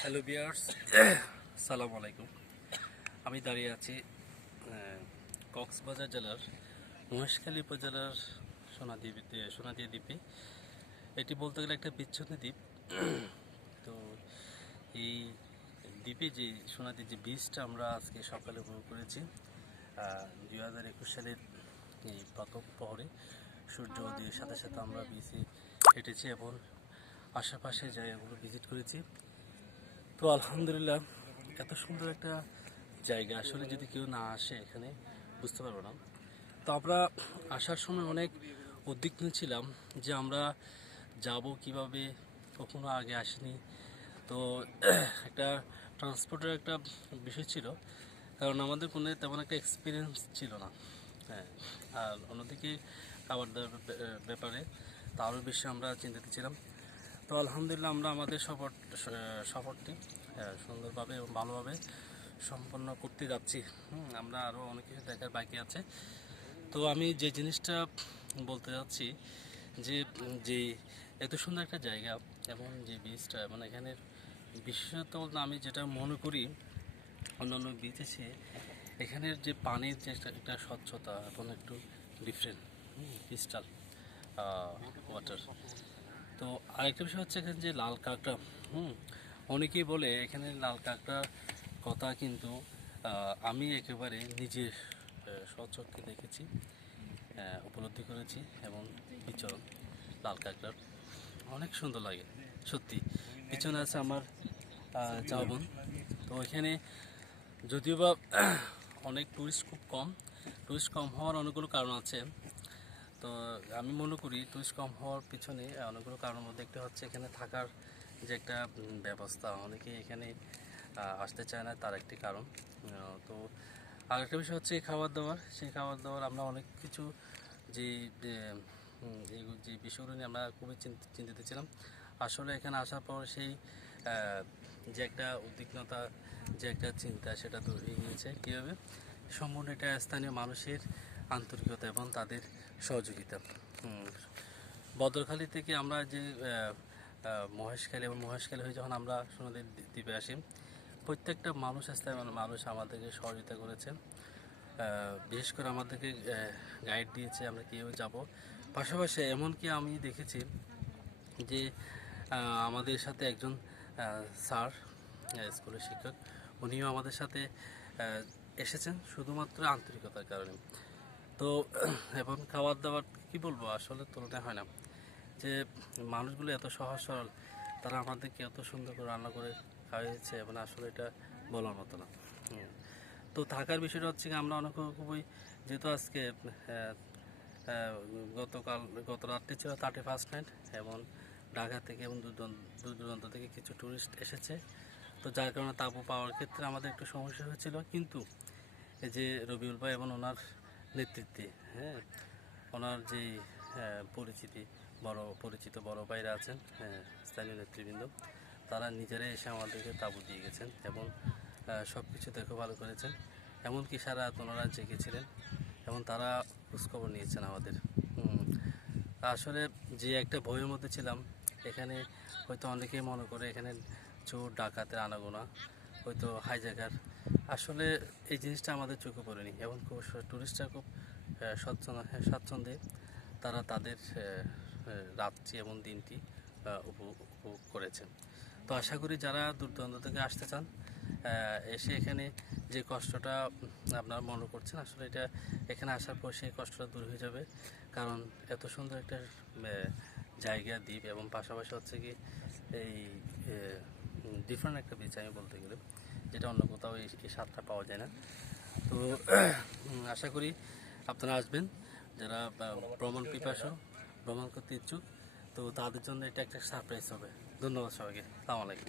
Hello বিয়ার্স সালাম আলাইকুম। আমি দাঁড়িয়ে আছি কক্সবাজার জেলার মহেশখালী উপজেলার সোনাদ্বীপ সোনাদিয়া দ্বীপে। এটি বলতে গেলে একটা বিচ্ছিন্ন দ্বীপ। তো এই দ্বীপে যে সোনাদির যে বীজটা আমরা আজকে সকালে উপভোগ করেছি দুই হাজার একুশ সালের এই প্রথম পহরে সূর্য উদয়ের সাথে সাথে আমরা বিচে হেঁটেছি এবং আশেপাশে জায়গাগুলো ভিজিট করেছি। তো আলহামদুলিল্লাহ এত সুন্দর একটা জায়গা। আসলে যদি কেউ না আসে এখানে, বুঝতে পারব না। তো আমরা আসার সময় অনেক উদ্বিগ্ন ছিলাম যে আমরা যাব কীভাবে, কখনো আগে আসিনি। তো একটা ট্রান্সপোর্টের একটা বিষয় ছিল, কারণ আমাদের কোনো তেমন একটা এক্সপিরিয়েন্স ছিল না। হ্যাঁ আর অন্যদিকে খাবার দাবার ব্যাপারে তারও বেশি আমরা চিন্তিত ছিলাম। তো আলহামদুলিল্লাহ আমরা আমাদের সফর সফরটি সুন্দরভাবে এবং ভালোভাবে সম্পন্ন করতে যাচ্ছি। আমরা আরও অনেক কিছু দেখার বাকি আছে। তো আমি যে জিনিসটা বলতে যাচ্ছি যে যে এত সুন্দর একটা জায়গা এবং যে বীজটা এবং এখানের বিশেষত আমি যেটা মনে করি, অন্যান্য বিচে চেয়ে এখানের যে পানির যে একটা- একটা স্বচ্ছতা এবং একটু ডিফারেন্ট ক্রিস্টাল ওয়াটার তো আরেকটা বিষয় হচ্ছে এখানে যে লাল কাঁকড়া, হুম, অনেকেই বলে এখানে লাল কাঁকড়ার কথা কিন্তু আমি একেবারে নিজের স্বচক্ষে দেখেছি উপলব্ধি করেছি এবং বিচরণ লাল কাঁকড়ার। অনেক সুন্দর লাগে, সত্যি। পিছনে আছে আমার চাও বোন। তো এখানে যদিও বা অনেক টুরিস্ট খুব কম টুরিস্ট কম হওয়ার অনেকগুলো কারণ আছে। তো আমি মনে করি টুরিস্ট কম হওয়ার পিছনে অনেকগুলো কারণের মধ্যে একটা হচ্ছে এখানে থাকার যে একটা ব্যবস্থা। অনেকে এখানে আসতে চায় না, তার একটি কারণ। তো আরেকটা বিষয় হচ্ছে খাবার দাবার সেই খাবার দাবার আমরা অনেক কিছু যে যে বিষয়গুলো নিয়ে আমরা খুবই চিন্তি- চিন্তিত ছিলাম। আসলে এখানে আসার পর সেই যে একটা উদ্বিগ্নতা, যে একটা চিন্তা, সেটা দূর হয়ে গিয়েছে কীভাবে? সম্পূর্ণ এটা স্থানীয় মানুষের আন্তরিকতা এবং তাদের সহযোগিতা। বদরখালী থেকে আমরা যে মহেশখালী এবং মহেশখালী হয়ে যখন আমরা সোনাদের দ্বীপে আসি প্রত্যেকটা মানুষ স্থানীয় মানুষ আমাদেরকে সহযোগিতা করেছেন আহ, বিশেষ করে আমাদেরকে গাইড দিয়েছে আমরা কীভাবে যাব। পাশাপাশি এমনকি আমি দেখেছি যে আমাদের সাথে একজন স্যার স্কুলের শিক্ষক উনিও আমাদের সাথে এসেছেন শুধুমাত্র আন্তরিকতার কারণে। তো এবং খাবার দাবার কি বলব? আসলে তুলনা হয় না। যে মানুষগুলো এত সহজ সরল তারা আমাদেরকে এত সুন্দর করে রান্না করে খাওয়াইছে এবং আসলে এটা বলার মতো না। তো থাকার বিষয়টা হচ্ছে আমরা অনেক খুবই যেহেতু আজকে আহ, আহ, গতকাল গত রাত্রে ছিল থার্টি ফার্স্ট নাইট এবং ঢাকা থেকে এবং দূর দূরান্ত- দূর দূরান্ত থেকে কিছু ট্যুরিস্ট এসেছে। তো যার কারণে তাবু পাওয়ার ক্ষেত্রে আমাদের একটু সমস্যা হয়েছিল। কিন্তু যে রবিউল ভাই এবং ওনার নেতৃত্বে হ্যাঁ? ওনার যে আহ, পরিচিতি বড় পরিচিত বড় ভাইরা আছেন হ্যাঁ, স্থানীয় নেতৃবৃন্দ তারা নিজেরাই এসে আমাদেরকে তাবু দিয়ে গেছেন এবং সব কিছু দেখে ভালো করেছেন। এমনকি সারা ওনারা জেগেছিলেন এবং তারা খোঁজখবর নিয়েছেন আমাদের। আসলে যে একটা ভয়ের মধ্যে ছিলাম এখানে হয়তো অনেকেই মনে করে এখানে চোর ডাকাতের আনাগোনা হয়তো হাইজাকার। আসলে এই জিনিসটা আমাদের চোখে পড়েনি এবং খুব টুরিস্টরা খুব স্বচ্ছন্দ হ্যাঁ, স্বাচ্ছন্দ্যে তারা তাদের রাত্রি এবং দিনটি উপভোগ করেছেন। তো আশা করি যারা দূর দূরান্ত থেকে আসতে চান এসে এখানে যে কষ্টটা আপনারা মনে করছেন আসলে এটা এখানে আসার পর সেই কষ্টটা দূর হয়ে যাবে। কারণ এত সুন্দর একটা জায়গা দ্বীপ এবং পাশাপাশি হচ্ছে কি এই ডিফারেন্ট একটা বিচ আমি বলতে গেলে, যেটা অন্য কোথাও এই স্বাদটা পাওয়া যায় না। তো আশা করি আপনারা আসবেন, যারা ভ্রমণ পিপাসু, ভ্রমণ করতে ইচ্ছুক, তো তাদের জন্য এটা একটা সারপ্রাইজ হবে। ধন্যবাদ সবাইকে। সালাম আলাইকুম